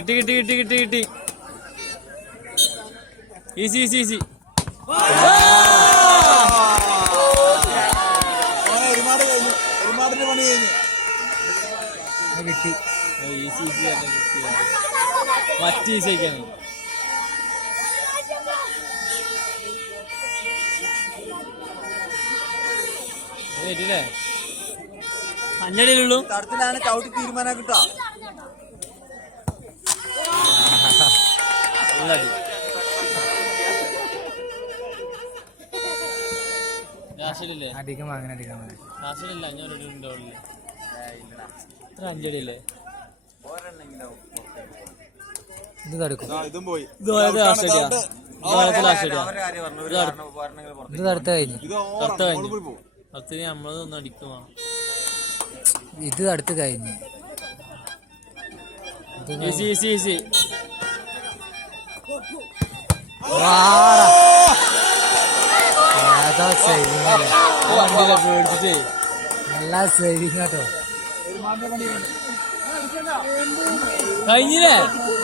കിട്ടി കിട്ടി കിട്ടി കിട്ടി കിട്ടി. Easy easy easy. കിട്ടി. ഈസി ഈസി മറ്റേ ഈസി ആയിക്കാണ്. കേട്ടില്ലേ? അഞ്ചടിയിലുള്ളൂ. തടത്തിലാണ് ചവിട്ടി തീരുമാനാക്കിട്ടോ. രാശിയിലല്ലേ? അടിക്കാൻ വാങ്ങാൻ അടിക്കാൻ രാശിയിലല്ല. 500 അടി ഉണ്ടാവില്ലേ? ഇത്ര 5 അടിയല്ലേ? ഇത് തടുക്കും. ഇത് ലാസ്റ്റ് അടിയാ. ലാസ്റ്റ് അടിയാ. ഇത് തടുത്ത കഴിഞ്ഞു. അടുത്ത കഴിഞ്ഞു. അടുത്തിന് നമ്മളതൊന്നും അടിക്കുവാ. ഇത് അടുത്ത് കഴിഞ്ഞു. Easy easy easy. പേടിച്ചിട്ടേ നല്ല സേവിങ് കേട്ടോ. കഴിഞ്ഞില്ലേ?